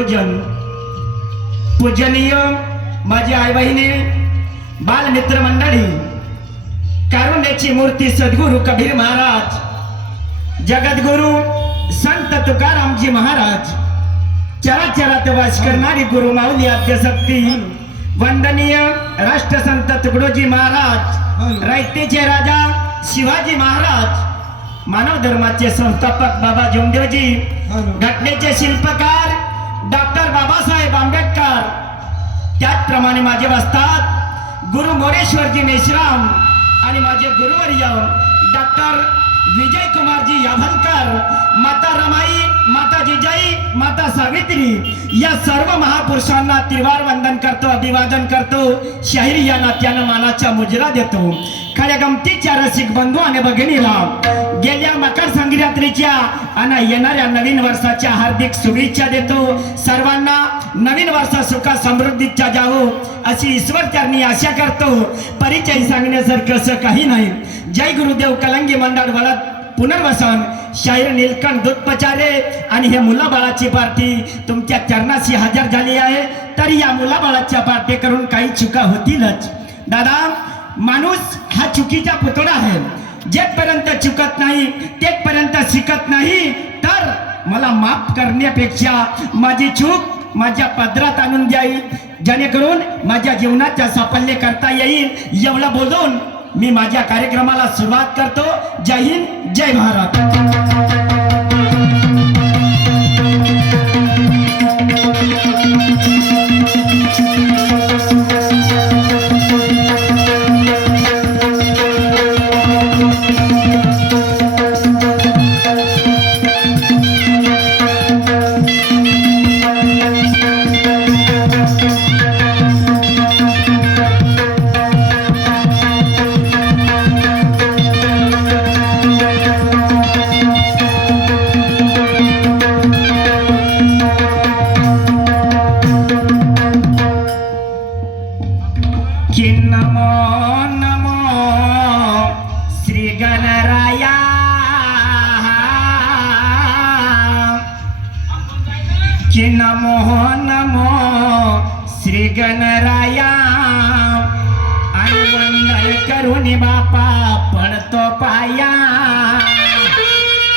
गुरुजन, पूजनीय माझी आई बहिणी, बालमित्र मंडळी, कारुण्याची मूर्ती सद्गुरु कबीर महाराज, जगद्गुरु संत तुकारामजी महाराज, चराचरात वास करणारी गुरु माऊली आद्यशक्ती, वंदनीय राष्ट्रसंत तुकडोजी महाराज, रयतेचे राजा शिवाजी महाराज, मानव धर्माचे संस्थापक बाबा जोमदेवजी, घटनेचे शिल्पकार डॉक्टर बाबासाहेब आंबेडकर, त्याचप्रमाणे माझे वस्ताद गुरु मोरेश्वरजी मेश्राम आणि माझे गुरुवर्य डॉक्टर विजय कुमारजी याभलकर, माता रमाई, माता जिजाई, माता सावित्री या सर्व महापुरुषांना त्रिवार वंदन करतो, अभिवादन करतो, शाहीर या नात्यानं मानाचा मुजरा देतो. खऱ्या गमतीच्या रसिक बंधू आणि भगिनीला गेल्या मकर संक्रांतीच्या आणि येणाऱ्या नवीन वर्षाच्या हार्दिक शुभेच्छा देतो. सर्वांना नवीन वर्ष सुख समृद्धीच्या जावो अशी ईश्वर चरणी आशा करतो. परिचय सांगण्यासारखं असं काही नाही. जय गुरुदेव कलंगी मंडळ वळत पुनर्वसन, शाहीर नीलकंठ दूधपचारे आणि हे मुलाबाळाची पार्टी तुमच्या चरणाशी हजर झाली आहे. तरी या मुलाबाळाच्या पार्टी करून काही चुका होतीलच. दादा, माणूस हा चुकीचा पुतळा आहे. जेपर्यंत चुकत नाही तेपर्यंत शिकत नाही. तर मला माफ करण्यापेक्षा माझी चूक माझ्या पदरात आणून द्यावी, जेणेकरून माझ्या जीवनाच्या साफल्य करता येईल. एवढं बोलून मी माझ्या कार्यक्रमाला सुरुवात करतो. जय हिंद, जय भारत. नमो नमो श्री गणराया, आणि वंदन करून बापा पडतो पाया.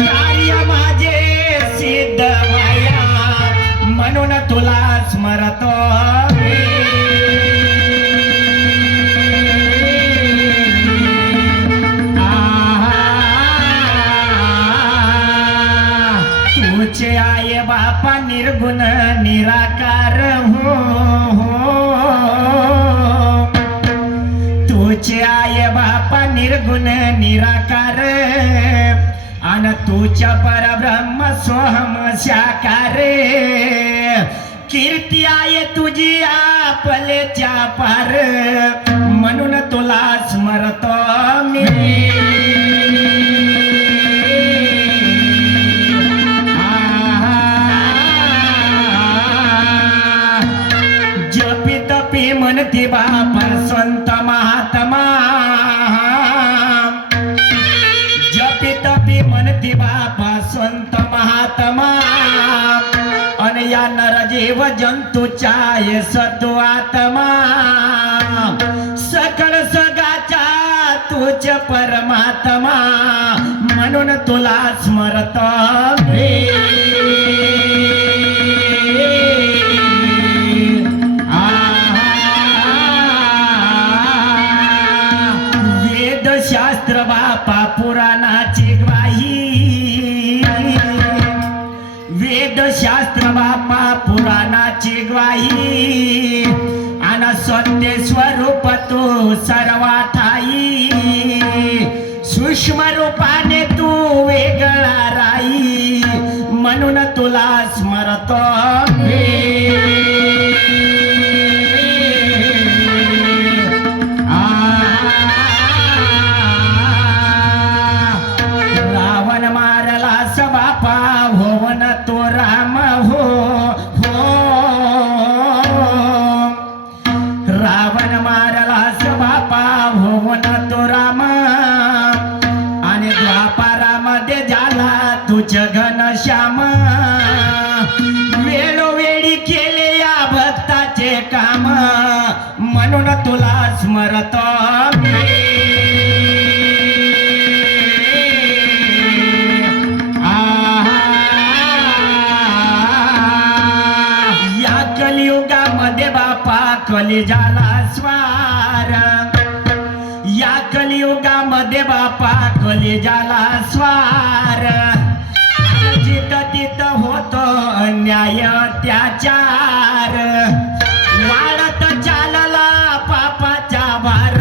कार्य माझे सिद्ध व्हाया म्हणून तुला स्मरतो. तुझे आये बापा निर्गुण निराकार हो, तुझे आये बापा निर्गुण निराकार, आणि तुझ्या परब्रह्म सोहम साकार. कीर्ती आहे तुझी आपलेच्या पार म्हणून तुला स्मरतो मी. म्हणते बापा संत महात्मा, जपी तपी म्हणते बापा संत महात्मा, आणि या नरजीव जंतूच्या सत्वात्मा. सकळ सगाचा तुझ परमात्मा म्हणून तुला स्मरतो मी. शास्त्र बापा पुराणाची ग्वाही, वेद शास्त्र बापा पुराणाची ग्वाही, आणि सत्य स्वरूप तू सर्वा ठाई. सूक्ष्म रूपाने तू वेगळा राई म्हणून तुला स्मरतो मी. तुझ घनश्याम वेळोवेळी कोणी केले या भक्ताचे काम म्हणून तुला स्मरतो मी या कलियुगामध्ये बापा कलिजाला स्वार या कलियुगामध्ये बापा कलिजाला स्वार जिथं तिथं होतो अन्याय अत्याचार वाढत चालला पापाचा भार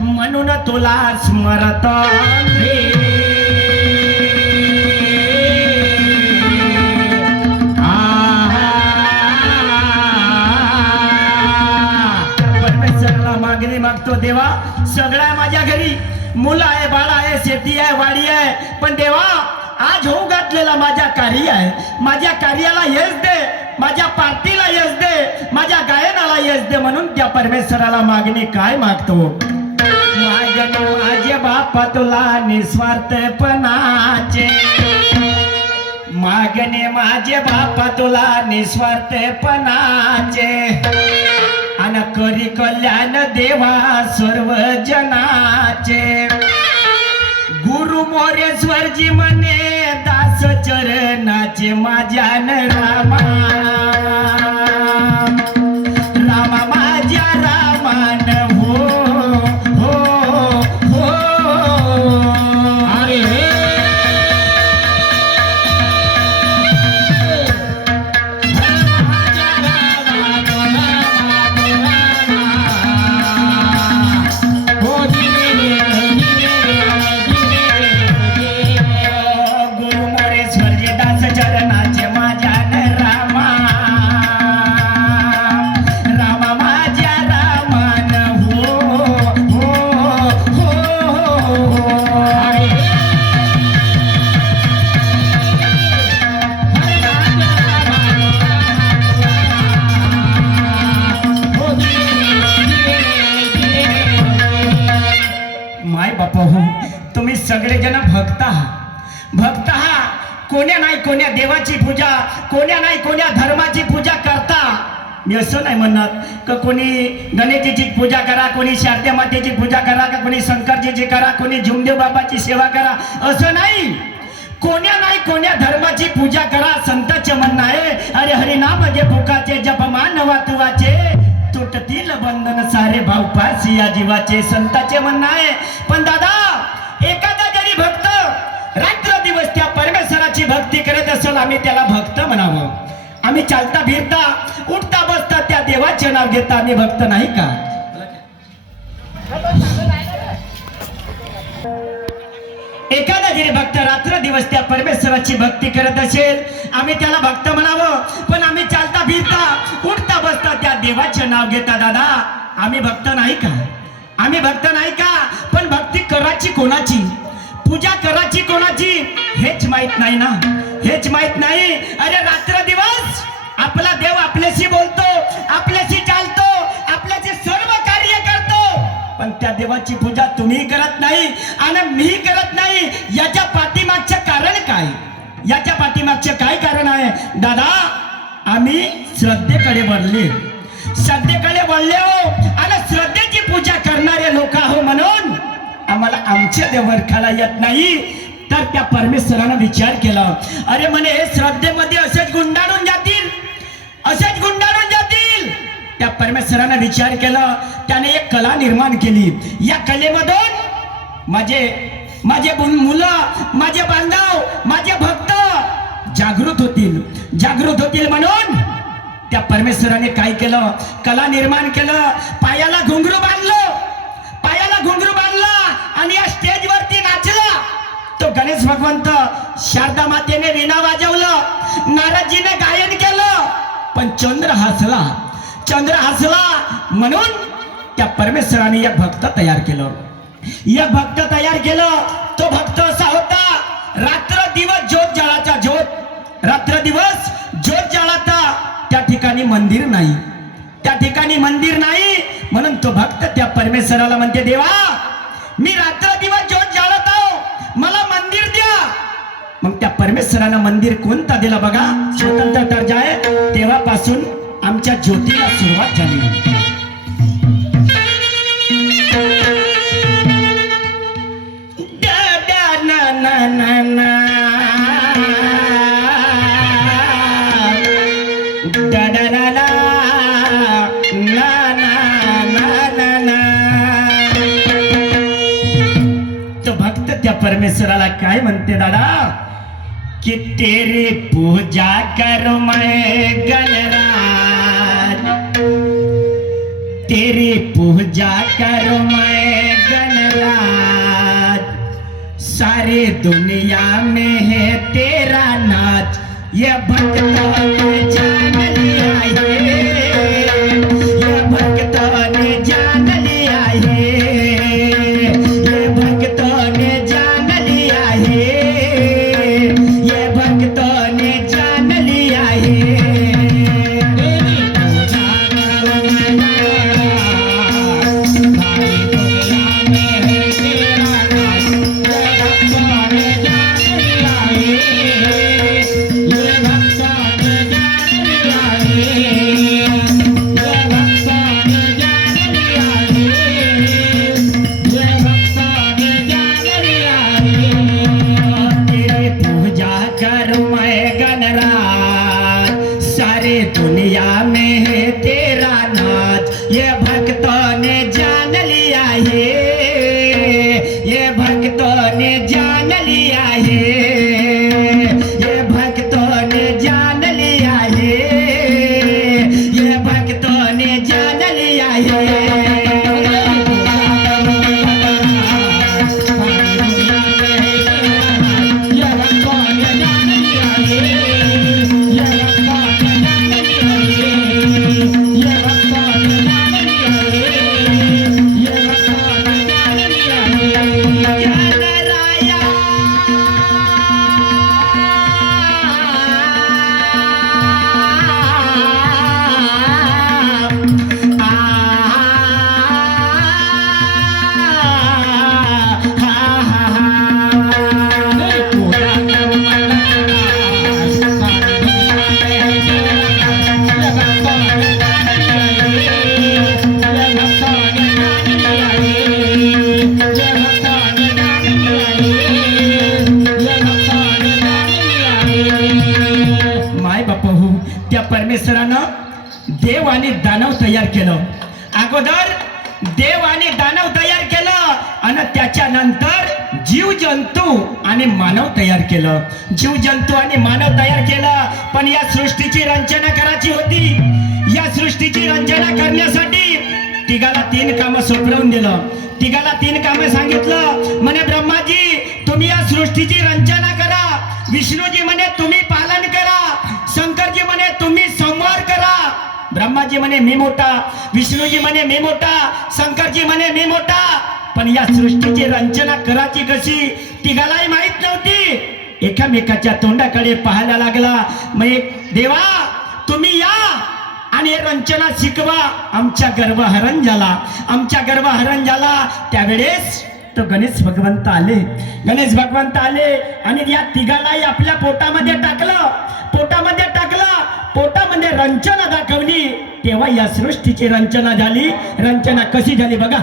म्हणून तुला स्मरतो मी परमेश्वराला मागणी मागतो देवा सगळ्या माझ्या घरी मुलं आहे बाळ आहे शेती आहे वाडी आहे पण देवा आज होऊ घातलेला माझ्या कार्य आहे माझ्या कार्याला यश दे माझ्या पार्टीला यश दे माझ्या गायनाला यश दे म्हणून त्या परमेश्वराला मागणी काय मागतो माझे बापा तुला निस्वार्थपणाचे मागणे माझे बापा तुला निस्वार्थपणाचे आणि करी कल्याण देवा सर्व जनाचे गुरु मोरेश्वरजी म्हणे दास चरणाचे माझ्या रामा रामा माझ्या रामान हो हो हो अरे तुम्ही सगळेजण भक्त आहात कोण्या नाही कोण्या देवाची पूजा कोण्या नाही कोण्या धर्माची पूजा करता मी असं नाही म्हणत का कोणी गणेशजीची पूजा करा कोणी शारदा मातेची पूजा करा का कोणी शंकरजीची करा कोणी झुमदेव बाबाची सेवा करा असं नाही कोण्या नाही कोण्या धर्माची पूजा करा संतांचे म्हणणं आहे अरे हरिनाम जे फुकाचे जपमान वातुवाचे तुटतील बंधन सारे भाव पासी या जीवाचे संतांचे म्हणणं आहे पण दादा एखादा जरी भक्त रात्र दिवस त्या परमेश्वराची भक्ती करत असेल आम्ही त्याला भक्त म्हणावं आम्ही चालता फिरता उठता बसता त्या देवाचे नाव घेता आम्ही भक्त नाही का एखादा जरी भक्त रात्र दिवस त्या परमेश्वराची भक्ती करत असेल आम्ही त्याला भक्त म्हणावं पण आम्ही चालता फिरता उठता बसता त्या देवाचे नाव घेता दादा आम्ही भक्त नाही का आम्ही भक्त नाही का पण भक्ती करायची कोणाची पूजा करायची कोणाची हेच माहित नाही ना हेच माहित नाही अरे रात्र दिवस आपला देव आपल्याशी बोलतो आपल्याशी चालतो आपल्याचे सर्व कार्य करतो पण त्या देवाची पूजा तुम्ही करत नाही आणि मी करत नाही याच्या पाठीमागचे कारण काय याच्या पाठीमागचे काय कारण आहे दादा आम्ही श्रद्धेकडे वळले हो आणि श्रद्धेची पूजा करणारे लोक आहो म्हणून आम्हाला आमच्या देवरखाला येत नाही तर त्या परमेश्वरानं विचार केला अरे म्हणे हे श्रद्धेमध्ये असेच गुंडाळून जातील त्या परमेश्वरानं विचार केला त्याने एक कला निर्माण केली या कलेमधून माझे मुलं माझे बांधव माझे भक्त जागृत होतील म्हणून त्या परमेश्वराने काय केलं कला निर्माण केलं पायाला घुंगरू बांधला आणि या स्टेजवरती नाचला तो गणेश भगवंत शारदा मातेने वीणा वाजवलं नारदजीने गायन केलं पण चंद्र हसला म्हणून त्या परमेश्वराने एक भक्त तयार केलं तो भक्त असा होता रात्र दिवस ज्योत जळाचा त्या ठिकाणी मंदिर नाही म्हणून तो भक्त त्या परमेश्वराला म्हणते देवा मी रात्र दिवस ज्योत जाळत आहो मला मंदिर द्या मग त्या परमेश्वरानं मंदिर कोणता दिला बघा, स्वतंत्र दर्जा आहे तेव्हापासून आमच्या ज्योतीला सुरुवात झाली. तो भक्त त्या परमेश्वराला काय म्हणते दादा, कि तेरी पूजा करो मैं गणराज, तेरी पूजा करो मैं गणराज, सारी दुनिया में है तेरा नाच, ये भक्तों ने जान लिया है, ये भक्तों ने जान लिया है, ये भक्तों ने जान लिया है, ये भक्तों ने जान लिया है. दुनिया में है तेरा नाच, ये भक्तों ने जान लिया है, ये भक्तों ने जान लिया है, ये भक्तों ने जान लिया है, ये भक्तों ने जान लिया है. त्या परमेश्वरानं देव आणि दानव तयार केलं. अगोदर देव आणि दानव तयार केलं आणि त्याच्यानंतर जीव जंतू आणि मानव तयार केलं. जीव जंतू आणि मानव तयार केलं, पण या सृष्टीची रचना करायची होती. या सृष्टीची रचना करण्यासाठी तिघाला 3 कामं सोपवून दिलं. तिघाला 3 कामं सांगितलं. म्हणे ब्रह्माजी तुम्ही या सृष्टीची रचना करा, विष्णूजी म्हणे तुम्ही पालन करा, शंकरजी म्हणे तुम्ही संहार करा. ब्रह्माजी म्हणे मी मोठा, विष्णूजी म्हणे मी मोठा, शंकरजी म्हणे मी मोठा. पण या सृष्टीची रचना करायची कशी तिघालाही माहित नव्हती. एकामेकाच्या तोंडाकडे पाहायला लागला. मग देवा तुम्ही या आणि रचना शिकवा. आमच्या गर्भहरण झाला, आमच्या गर्भहरण झाला. त्यावेळेस तो गणेश भगवंत आले. गणेश भगवंत आले आणि या तिघालाही आपल्या पोटामध्ये टाकलं. पोटामध्ये टाकलं, पोटामध्ये रचना दाखवली. तेव्हा या सृष्टीची रचना झाली. रचना कशी झाली बघा.